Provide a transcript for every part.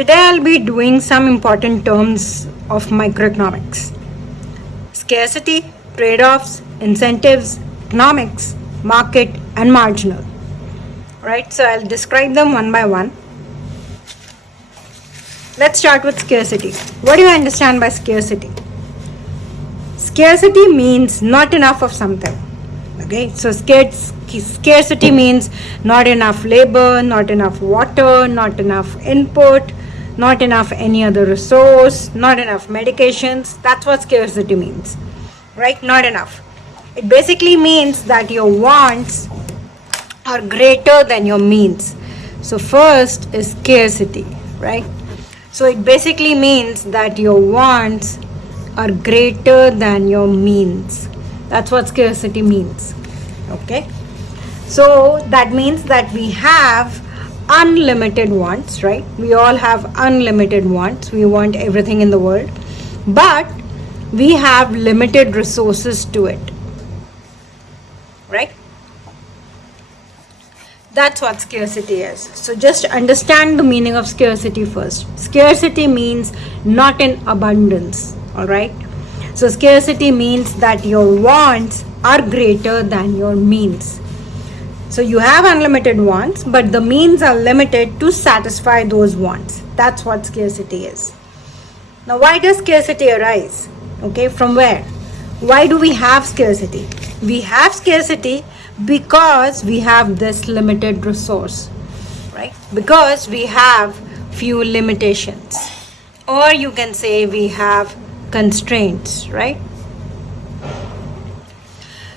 Today I'll be doing some important terms of microeconomics. Scarcity, trade-offs, incentives, economics, market and marginal. Right, so I'll describe them one by one. Let's start with scarcity. What do you understand by scarcity? Scarcity means not enough of something. Okay, so scarcity means not enough labor, not enough water, not enough input, not enough any other resource, not enough medications. That's what scarcity means, right? Not enough. It basically means that your wants are greater than your means. So first is scarcity, right? So it basically means that your wants are greater than your means. That's what scarcity means. Okay, so that means that we have unlimited wants, right? We all have unlimited wants. We want everything in the world, but we have limited resources to it, right? That's what scarcity is. So just understand the meaning of scarcity first. Scarcity means not in abundance, all right? So scarcity means that your wants are greater than your means. So you have unlimited wants, but the means are limited to satisfy those wants. That's what scarcity is. Now, why does scarcity arise? Okay, from where? Why do we have scarcity? We have scarcity because we have this limited resource, right? Because we have few limitations, or you can say we have constraints, right?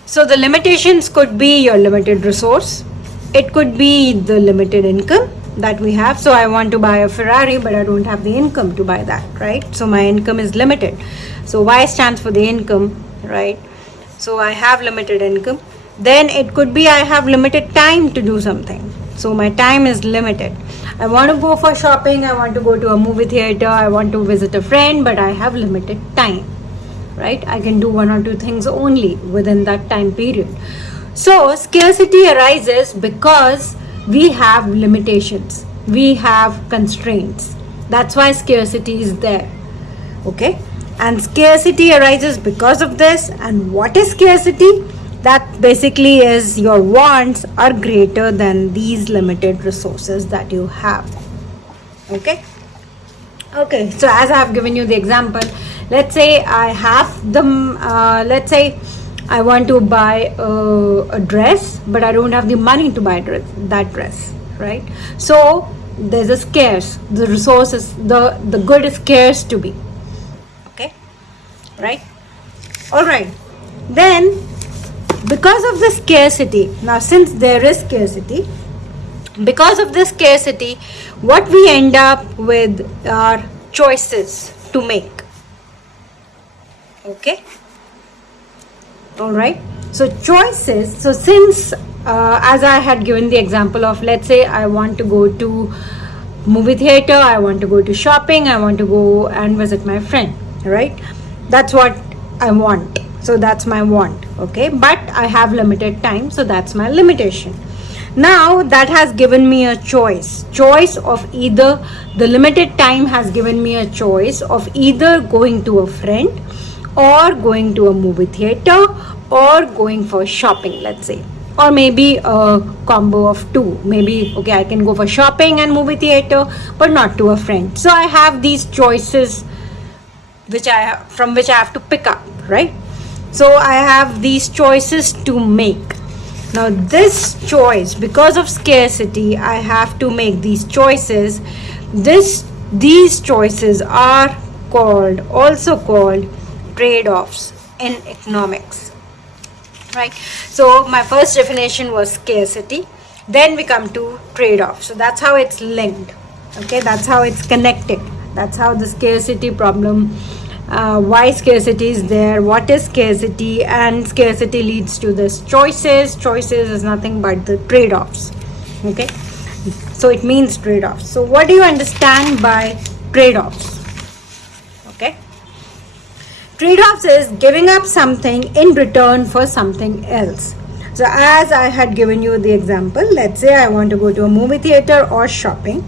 So the limitations could be your limited resource. It could be the limited income that we have. So I want to buy a Ferrari, but I don't have the income to buy that, right? So my income is limited. So Y stands for the income, right? So I have limited income. Then it could be I have limited time to do something. So my time is limited. I want to go for shopping, I want to go to a movie theater, I want to visit a friend, but I have limited time, right? I can do one or two things only within that time period. So scarcity arises because we have limitations, we have constraints. That's why scarcity is there. Okay, and scarcity arises because of this. And what is scarcity? That basically is your wants are greater than these limited resources that you have. Okay, so as I have given you the example, let's say I have the let's say I want to buy a dress, but I don't have the money to buy that dress, right? So there's a scarce, the resource is the good is scarce to be. Okay, right? All right, then because of the scarcity, now since there is scarcity, because of this scarcity, what we end up with are choices to make. Okay, all right, so choices. So since as I had given the example of, let's say I want to go to movie theater, I want to go to shopping, I want to go and visit my friend, right? That's what I want. So that's my want. Okay, but I have limited time, so that's my limitation. Now that has given me a choice of either, the limited time has given me a choice of either going to a friend or going to a movie theater or going for shopping, let's say, or maybe a combo of two. Maybe, okay, I can go for shopping and movie theater, but not to a friend. So I have these choices from which I have to pick up, right? So I have these choices to make. Now this choice, because of scarcity, I have to make these choices. These choices are also called trade-offs in economics, right? So my first definition was scarcity. Then we come to trade-off. So that's how it's linked. Okay, that's how it's connected. That's how the scarcity problem, why scarcity is there, what is scarcity, and scarcity leads to this choices. Choices is nothing but the trade-offs. Okay, so it means trade-offs. So what do you understand by trade-offs? Okay, trade-offs is giving up something in return for something else. So as I had given you the example, let's say I want to go to a movie theater or shopping.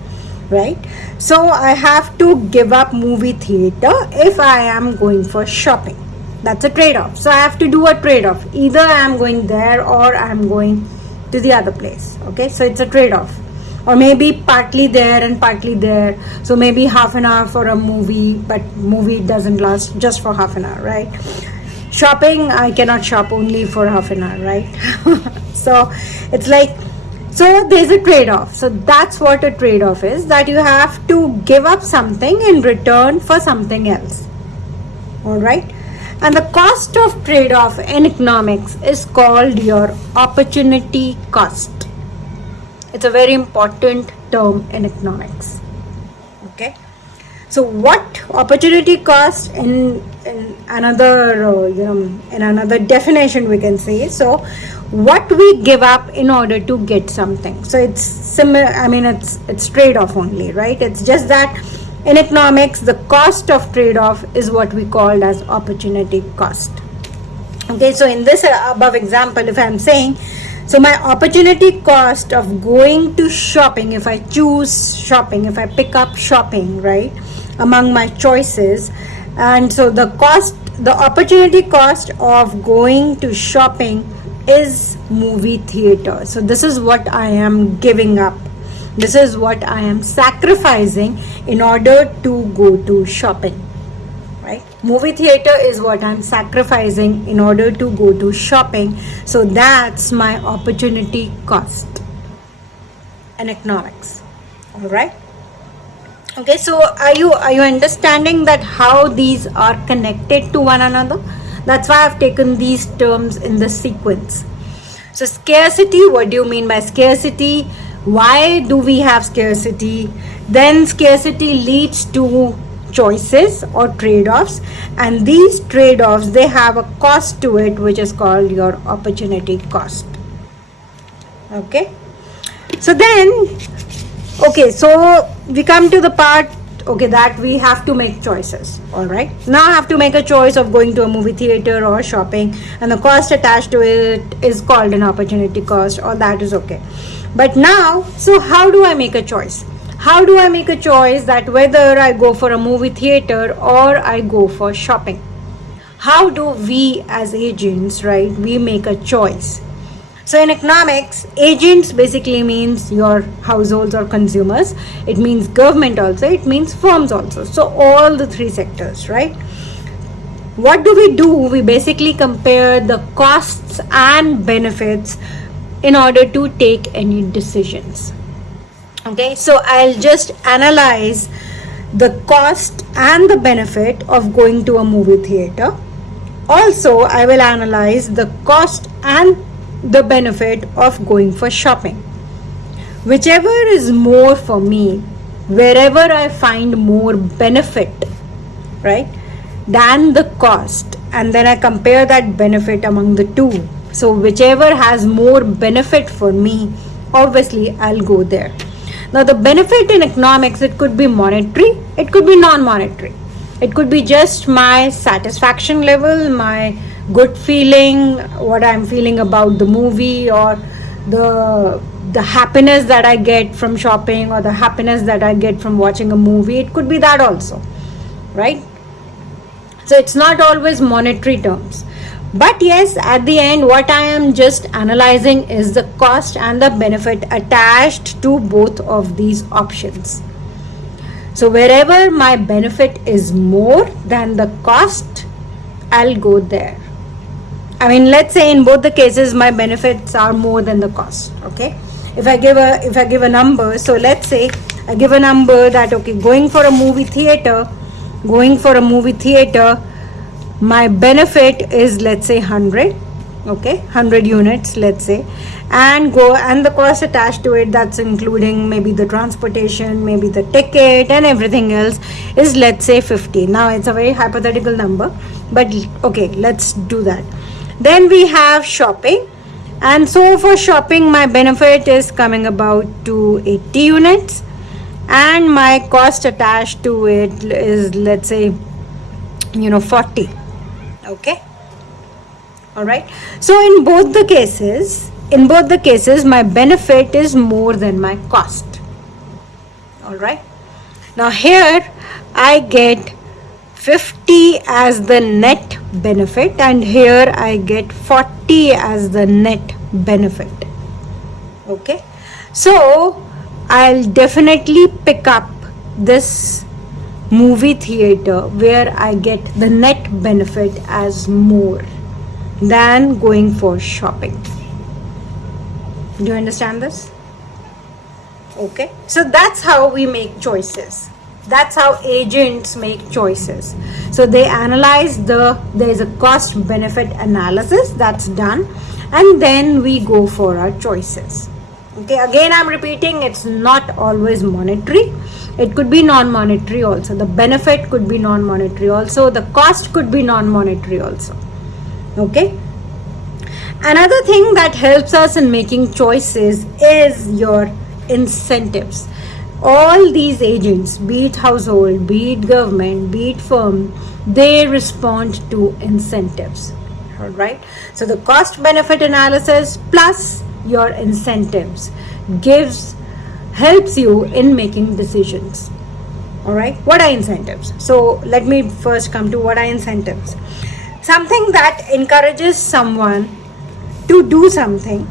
right? So I have to give up movie theater if I am going for shopping. That's a trade-off. So I have to do a trade-off. Either I am going there or I am going to the other place. Okay, so it's a trade-off. Or maybe partly there and partly there. So maybe half an hour for a movie, but movie doesn't last just for half an hour, right? Shopping, I cannot shop only for half an hour, right? So it's like, so there's a trade-off. So that's what a trade-off is, that you have to give up something in return for something else. All right. And the cost of trade-off in economics is called your opportunity cost. It's a very important term in economics. Okay. So what opportunity cost in another in another definition we can say, so what we give up in order to get something. So it's similar, I mean it's trade-off only, right? It's just that in economics the cost of trade-off is what we call as opportunity cost. Okay, so in this above example, if I'm saying, so my opportunity cost of going to shopping, if I choose shopping, if I pick up shopping, right, among my choices, and so the opportunity cost of going to shopping is movie theater. So this is what I am giving up. This is what I am sacrificing in order to go to shopping. Right? Movie theater is what I'm sacrificing in order to go to shopping. So that's my opportunity cost in economics. All right. Okay, so are you understanding that how these are connected to one another? That's why I've taken these terms in the sequence. So scarcity, what do you mean by scarcity? Why do we have scarcity? Then scarcity leads to choices or trade-offs, and these trade-offs, they have a cost to it, which is called your opportunity cost. Okay, so then, okay, so we come to the part, okay, that we have to make choices. All right, now I have to make a choice of going to a movie theater or shopping, and the cost attached to it is called an opportunity cost. All that is okay, but now, so how do I make a choice? How do I make a choice that whether I go for a movie theater or I go for shopping? How do we as agents, right, we make a choice? So in economics, agents basically means your households or consumers. It means government also. It means firms also. So all the three sectors, right? What do? We basically compare the costs and benefits in order to take any decisions. Okay, so I'll just analyze the cost and the benefit of going to a movie theater. Also, I will analyze the cost and the benefit of going for shopping. Whichever is more for me, wherever I find more benefit, right, than the cost, and then I compare that benefit among the two. So whichever has more benefit for me, obviously I'll go there. Now the benefit in economics, it could be monetary, it could be non-monetary. It could be just my satisfaction level, my good feeling, what I'm feeling about the movie, or the happiness that I get from shopping, or the happiness that I get from watching a movie. It could be that also, right? So it's not always monetary terms. But yes, at the end, what I am just analyzing is the cost and the benefit attached to both of these options. So wherever my benefit is more than the cost, I'll go there. I mean, let's say in both the cases, my benefits are more than the cost. Okay. If I give a number, so let's say I give a number that, okay, going for a movie theater, my benefit is, let's say, 100, okay, 100 units, let's say, and the cost attached to it, that's including maybe the transportation, maybe the ticket and everything else, is, let's say, 50. Now it's a very hypothetical number, but okay, let's do that. Then we have shopping, and so for shopping, my benefit is coming about to 80 units, and my cost attached to it is, let's say, 40. Okay, all right. So in both the cases, my benefit is more than my cost. All right. Now here I get 50 as the net benefit, and here I get 40 as the net benefit. Okay, so I'll definitely pick up this movie theater where I get the net benefit as more than going for shopping. Do you understand this? Okay, so that's how we make choices. That's how agents make choices. So they analyze there's a cost benefit analysis that's done, and then we go for our choices. Okay, again I'm repeating, it's not always monetary. It could be non-monetary also. The benefit could be non-monetary also. The cost could be non-monetary also. Okay. Another thing that helps us in making choices is your incentives. All these agents, be it household, be it government, be it firm, they respond to incentives. All right. So the cost benefit analysis plus your incentives helps you in making decisions. All right. What are incentives? So let me first come to what are incentives. Something that encourages someone to do something,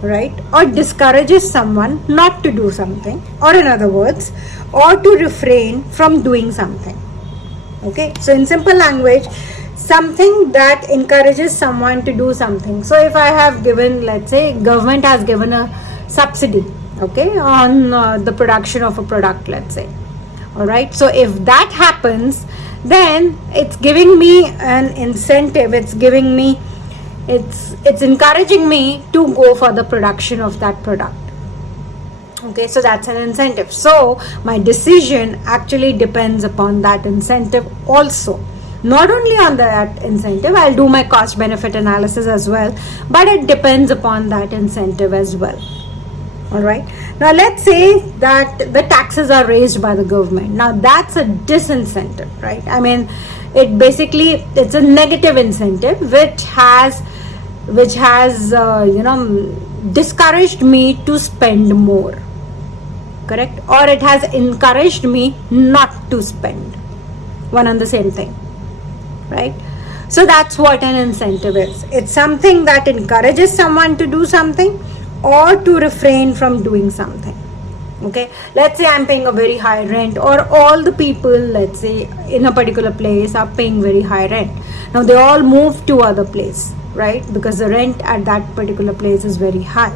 right, or discourages someone not to do something, or in other words, or to refrain from doing something. Okay, so in simple language, something that encourages someone to do something. So if I have given, let's say government has given a subsidy, okay, on the production of a product, let's say. All right, so if that happens, then it's giving me an incentive, it's encouraging me to go for the production of that product. Okay, so that's an incentive. So my decision actually depends upon that incentive also. Not only on that incentive, I'll do my cost benefit analysis as well, but it depends upon that incentive as well. All right. Now let's say that the taxes are raised by the government. Now that's a disincentive, right? I mean, it's a negative incentive which has discouraged me to spend more. Correct? Or it has encouraged me not to spend. One and the same thing. Right? So that's what an incentive is. It's something that encourages someone to do something or to refrain from doing something. Okay, let's say I'm paying a very high rent, or all the people, let's say in a particular place, are paying very high rent. Now they all move to other place, right, because the rent at that particular place is very high.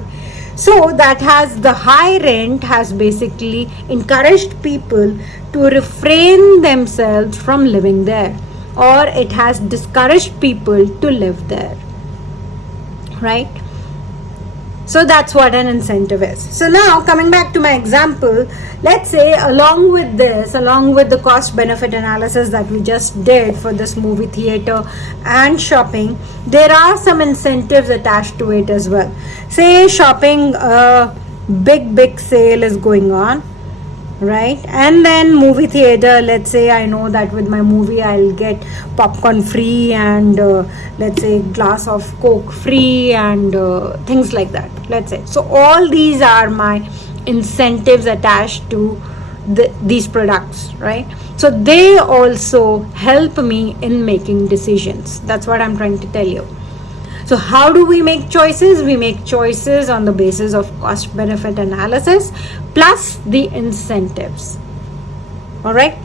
So the high rent has basically encouraged people to refrain themselves from living there, or it has discouraged people to live there, right? So that's what an incentive is. So now coming back to my example, let's say along with the cost benefit analysis that we just did for this movie theater and shopping, there are some incentives attached to it as well. Say shopping, big sale is going on, right? And then movie theater, let's say I know that with my movie I'll get popcorn free and let's say glass of Coke free and things like that, let's say. So all these are my incentives attached to these products, right? So they also help me in making decisions. That's what I'm trying to tell you. So how do we make choices? We make choices on the basis of cost benefit analysis plus the incentives. All right.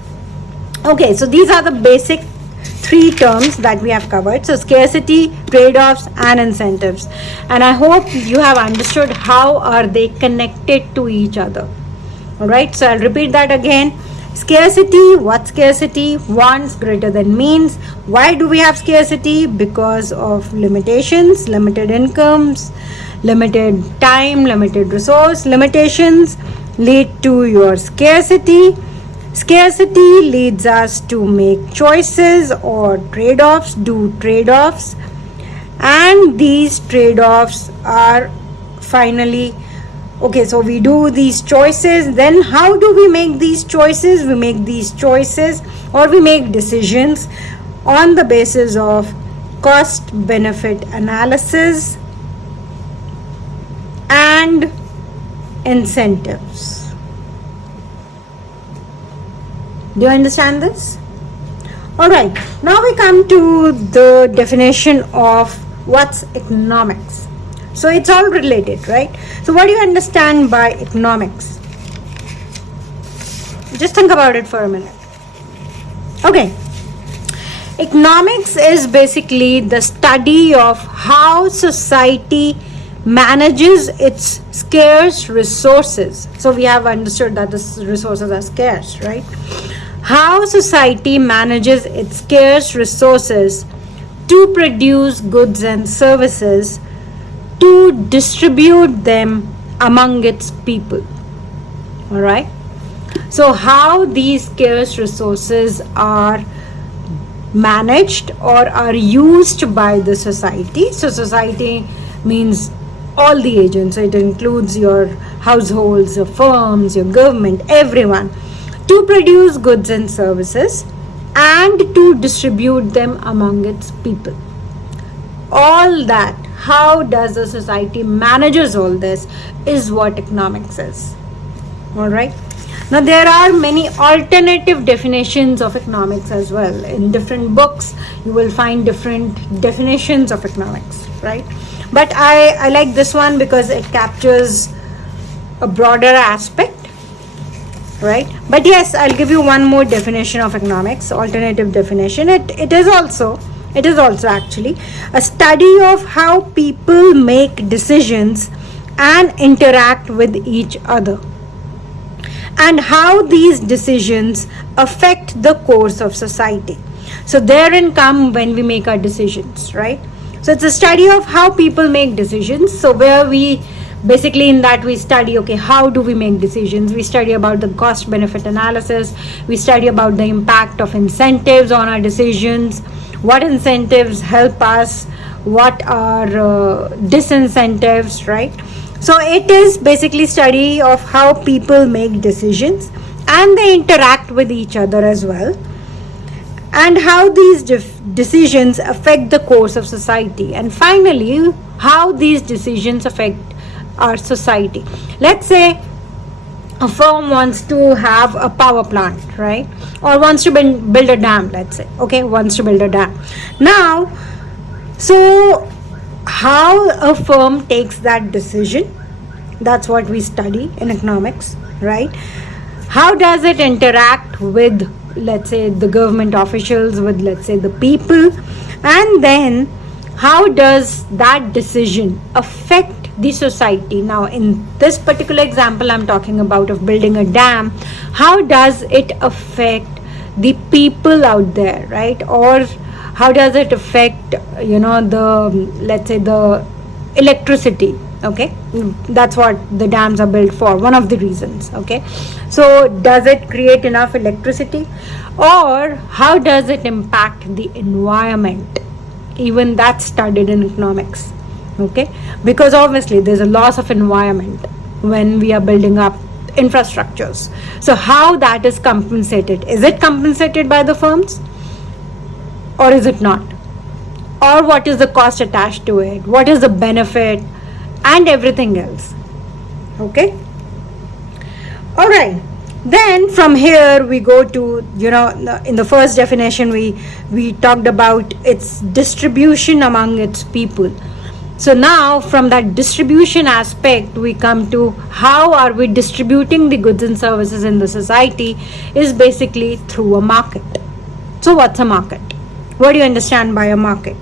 Okay, so these are the basic three terms that we have covered. So scarcity, trade-offs and incentives. And I hope you have understood how are they connected to each other. All right, so I'll repeat that again. Scarcity, what scarcity? Wants greater than means. Why do we have scarcity? Because of limitations, limited incomes, limited time, limited resource. Limitations lead to your scarcity. Scarcity leads us to make choices or trade-offs, do trade-offs, and these trade-offs are finally okay, so we do these choices. Then how do we make these choices? We make these choices or we make decisions on the basis of cost benefit analysis and incentives. Do you understand this? Alright, now we come to the definition of what's economics. So it's all related, right? So what do you understand by economics? Just think about it for a minute. Okay. Economics is basically the study of how society manages its scarce resources. So we have understood that the resources are scarce, right? How society manages its scarce resources to produce goods and services, to distribute them among its people. All right? So how these scarce resources are managed or are used by the society. So society means all the agents. So it includes your households, your firms, your government, everyone, to produce goods and services and to distribute them among its people. All that, how does the society manages all this, is what economics is. All right. Now there are many alternative definitions of economics as well. In different books you will find different definitions of economics, right? But I like this one because it captures a broader aspect, right? But yes, I'll give you one more definition of economics, alternative definition. It is also actually a study of how people make decisions and interact with each other, and how these decisions affect the course of society. So therein come when we make our decisions, right? So it's a study of how people make decisions. So where we basically in that we study, okay, how do we make decisions? We study about the cost benefit analysis. We study about the impact of incentives on our decisions. What incentives help us? What are disincentives, right? So it is basically study of how people make decisions and they interact with each other as well, and how these decisions affect the course of society, and finally how these decisions affect our society. Let's say a firm wants to have a power plant, right? Or wants to build a dam, let's say, okay, wants to build a dam. Now, so how a firm takes that decision, that's what we study in economics, right? How does it interact with, let's say, the government officials, with, let's say, the people, and then how does that decision affect the society? Now in this particular example I'm talking about of building a dam, how does it affect the people out there, right? Or how does it affect, the, let's say, the electricity, okay? That's what the dams are built for, one of the reasons, okay? So does it create enough electricity, or how does it impact the environment? Even that's studied in economics, okay? Because obviously there's a loss of environment when we are building up infrastructures. So how that is compensated? Is it compensated by the firms, or is it not? Or what is the cost attached to it? What is the benefit? And everything else, okay? All right. Then from here we go to, in the first definition we talked about its distribution among its people. So now from that distribution aspect we come to how are we distributing the goods and services in the society, is basically through a market. So what's a market? What do you understand by a market?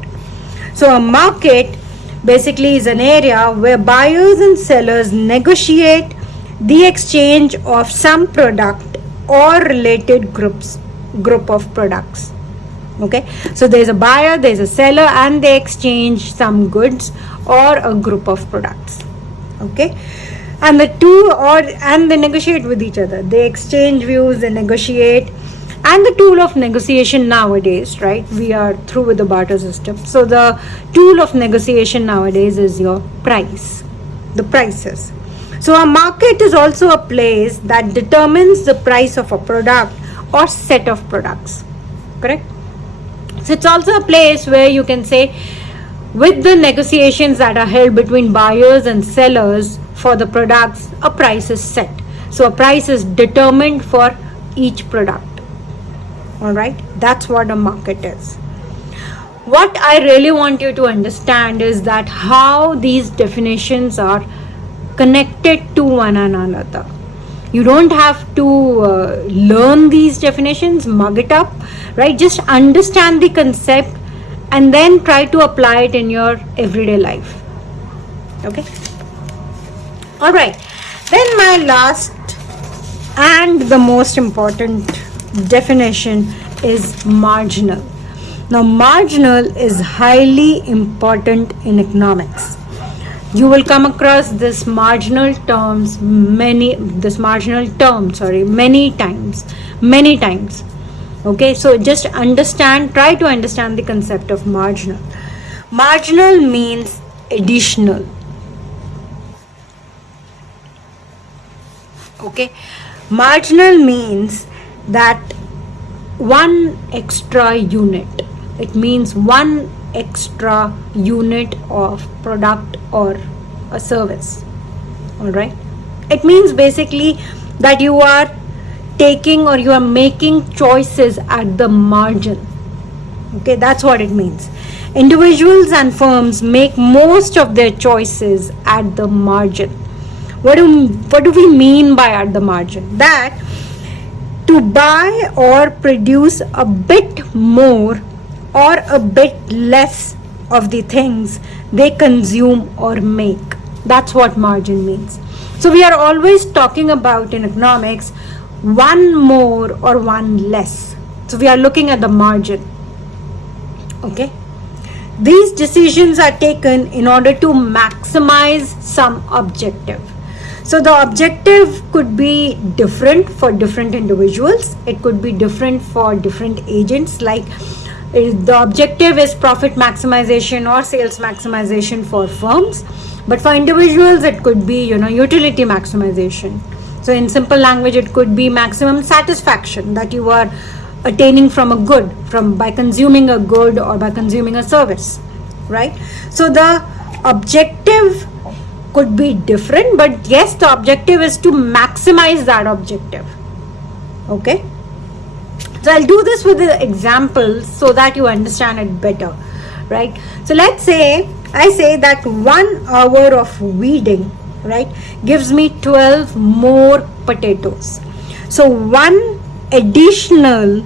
So a market basically is an area where buyers and sellers negotiate the exchange of some product or related group of products, okay? So there's a buyer, there's a seller, and they exchange some goods or a group of products, okay? And and they negotiate with each other. They exchange views, they negotiate. And the tool of negotiation nowadays, right? We are through with the barter system. So the tool of negotiation nowadays is your price, the prices. So a market is also a place that determines the price of a product or set of products, correct? So it's also a place where you can say, with the negotiations that are held between buyers and sellers for the products, a price is set. So a price is determined for each product. All right, that's what a market is. What I really want you to understand is that how these definitions are connected to one another. You don't have to learn these definitions, mug it up, right? Just understand the concept and then try to apply it in your everyday life. Okay? All right. Then my last and the most important definition is marginal. Now, marginal is highly important in economics. You will come across this marginal term many times. Okay, so just try to understand the concept of marginal. Marginal means additional. Okay, marginal means that one extra unit. It means one extra unit of product or a service. All right, it means basically that you are taking or you are making choices at the margin. Okay, that's what it means. Individuals and firms make most of their choices at the margin. What do we mean by at the margin? That to buy or produce a bit more or a bit less of the things they consume or make. That's what margin means. So we are always talking about in economics one more or one less. So we are looking at the margin. Okay. These decisions are taken in order to maximize some objective. So the objective could be different for different individuals. It could be different for different agents. Like the objective is profit maximization or sales maximization for firms. But for individuals, it could be, utility maximization. So in simple language, it could be maximum satisfaction that you are attaining from a good, by consuming a good or by consuming a service, right? So the objective could be different, but yes, the objective is to maximize that objective. Okay, so I'll do this with the examples so that you understand it better, right? So let's say I say that 1 hour of weeding, right, gives me 12 more potatoes. So one additional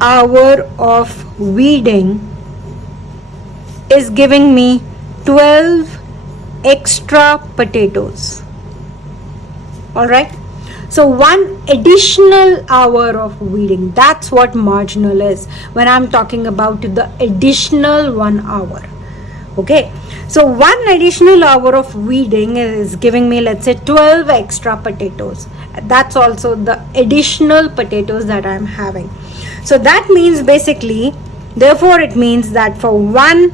hour of weeding is giving me 12 extra potatoes. All right, so one additional hour of weeding, that's what marginal is when I'm talking about the additional 1 hour. Okay, so one additional hour of weeding is giving me, let's say, 12 extra potatoes. That's also the additional potatoes that I'm having. So that means basically, therefore it means that for one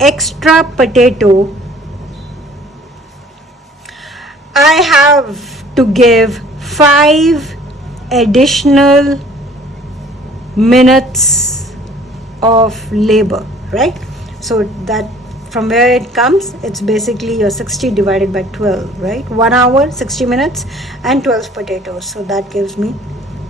extra potato, I have to give 5 additional minutes of labor, right? So that from where it comes, it's basically your 60 divided by 12, right? 1 hour, 60 minutes and 12 potatoes. So that gives me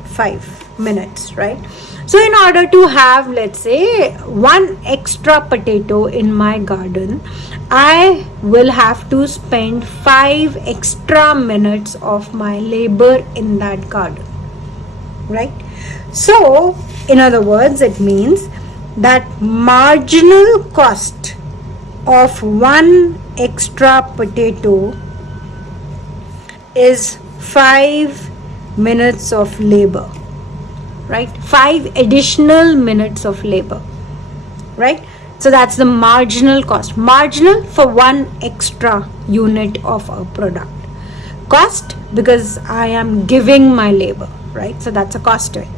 5 minutes, right? So in order to have, let's say, 1 extra potato in my garden, I will have to spend 5 extra minutes of my labor in that garden, right? So in other words, it means that marginal cost of 1 extra potato is 5 minutes of labor, right? 5 additional minutes of labor, right? So that's the marginal cost. Marginal for 1 extra unit of a product. Cost because I am giving my labor, right? So that's a cost to it,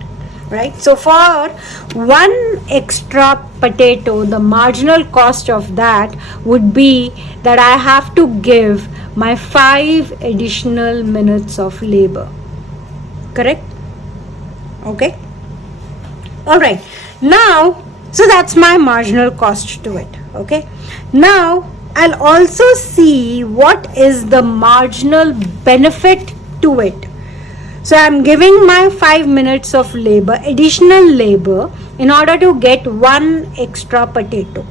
right? So for 1 extra potato, the marginal cost of that would be that I have to give my 5 additional minutes of labor. Correct? Okay. All right. Now, so that's my marginal cost to it. Okay. Now, I'll also see what is the marginal benefit to it. So I'm giving my 5 minutes of labor, additional labor, in order to get one extra potato.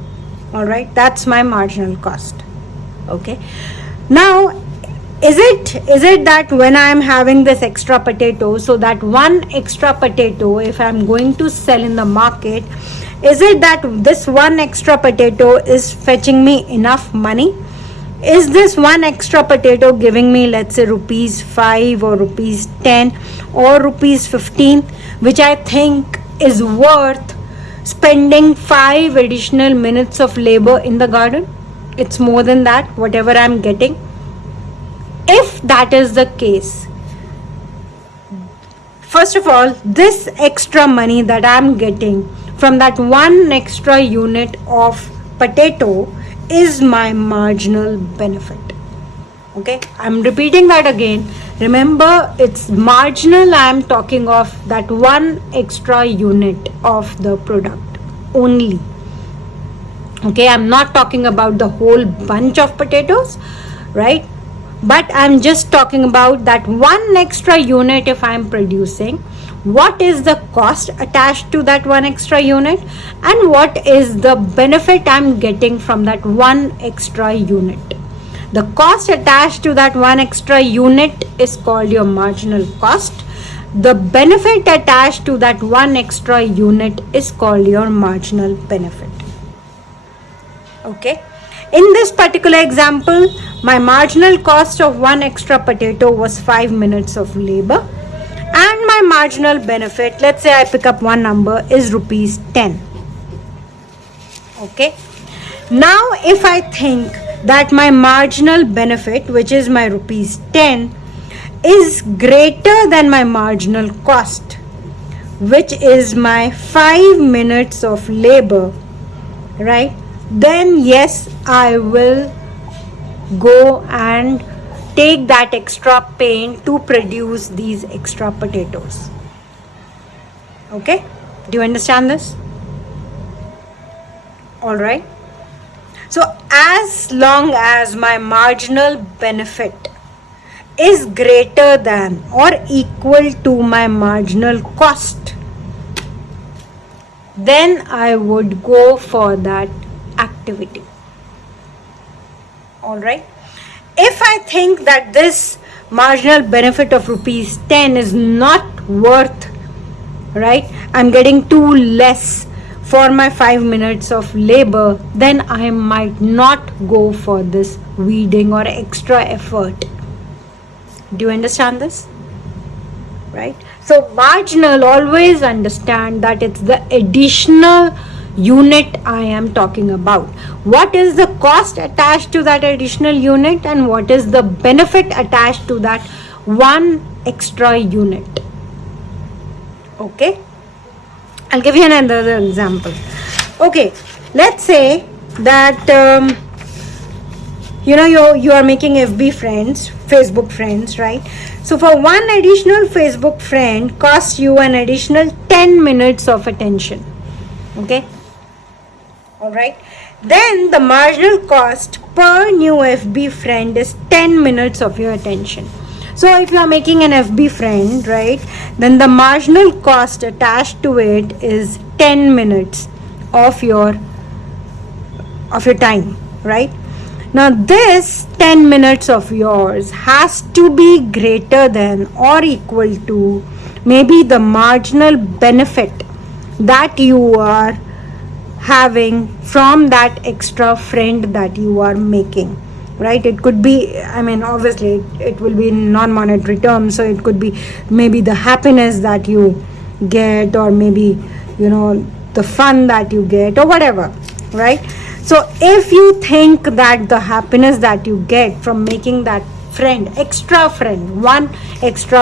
All right, that's my marginal cost. Okay, now is it that when I am having this extra potato, so that one extra potato, if I'm going to sell in the market, is it that this one extra potato is fetching me enough money? Is this one extra potato giving me, let's say, rupees 5 or rupees 10 or rupees 15, which I think is worth spending 5 additional minutes of labor in the garden? It's more than that, whatever I'm getting. If that is the case, first of all, this extra money that I'm getting from that one extra unit of potato is my marginal benefit. Okay, I'm repeating that again. Remember, it's marginal. I'm talking of that one extra unit of the product only. Okay, I'm not talking about the whole bunch of potatoes, right? But I'm just talking about that one extra unit. If I'm producing, what is the cost attached to that one extra unit, and what is the benefit I'm getting from that one extra unit? The cost attached to that one extra unit is called your marginal cost. The benefit attached to that one extra unit is called your marginal benefit. Okay, in this particular example, my marginal cost of one extra potato was 5 minutes of labor, and my marginal benefit, let's say I pick up one number, is rupees 10. Okay, now if I think that my marginal benefit, which is my rupees 10, is greater than my marginal cost, which is my 5 minutes of labor, right, then yes, I will go and take that extra pain to produce these extra potatoes. Okay, do you understand this? All right, so as long as my marginal benefit is greater than or equal to my marginal cost, then I would go for that activity. All right, if I think that this marginal benefit of rupees 10 is not worth, right, I'm getting too less for my 5 minutes of labor, then I might not go for this weeding or extra effort. Do you understand this? Right? So marginal, always understand that it's the additional unit I am talking about. What is the cost attached to that additional unit, and what is the benefit attached to that one extra unit? Okay, I'll give you another example. Okay, let's say that you are making FB friends, Facebook friends, right? So for one additional Facebook friend costs you an additional 10 minutes of attention. Okay, all right, then the marginal cost per new FB friend is 10 minutes of your attention. So if you are making an FB friend, right, then the marginal cost attached to it is 10 minutes of your time, right? Now this 10 minutes of yours has to be greater than or equal to maybe the marginal benefit that you are having from that extra friend that you are making, right? It could be, I mean, obviously it will be in non-monetary terms, so it could be maybe the happiness that you get, or maybe the fun that you get, or whatever, right? So if you think that the happiness that you get from making that one extra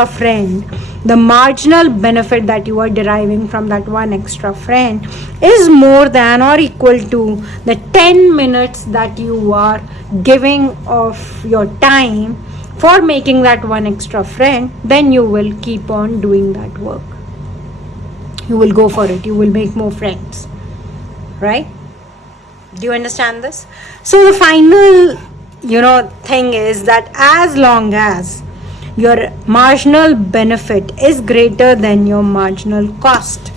friend, the marginal benefit that you are deriving from that one extra friend is more than or equal to the 10 minutes that you are giving of your time for making that one extra friend, then you will keep on doing that work. You will go for it. You will make more friends, right? Do you understand this? So the final thing is that as long as your marginal benefit is greater than your marginal cost,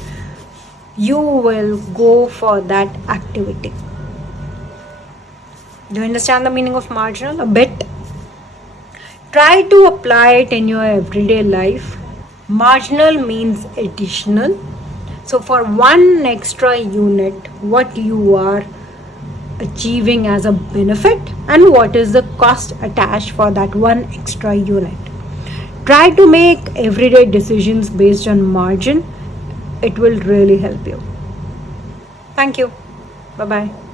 you will go for that activity. Do you understand the meaning of marginal a bit? Try to apply it in your everyday life. Marginal means additional. So for one extra unit, what you are achieving as a benefit and what is the cost attached for that one extra unit. Try to make everyday decisions based on margin. It will really help you. Thank you. Bye bye.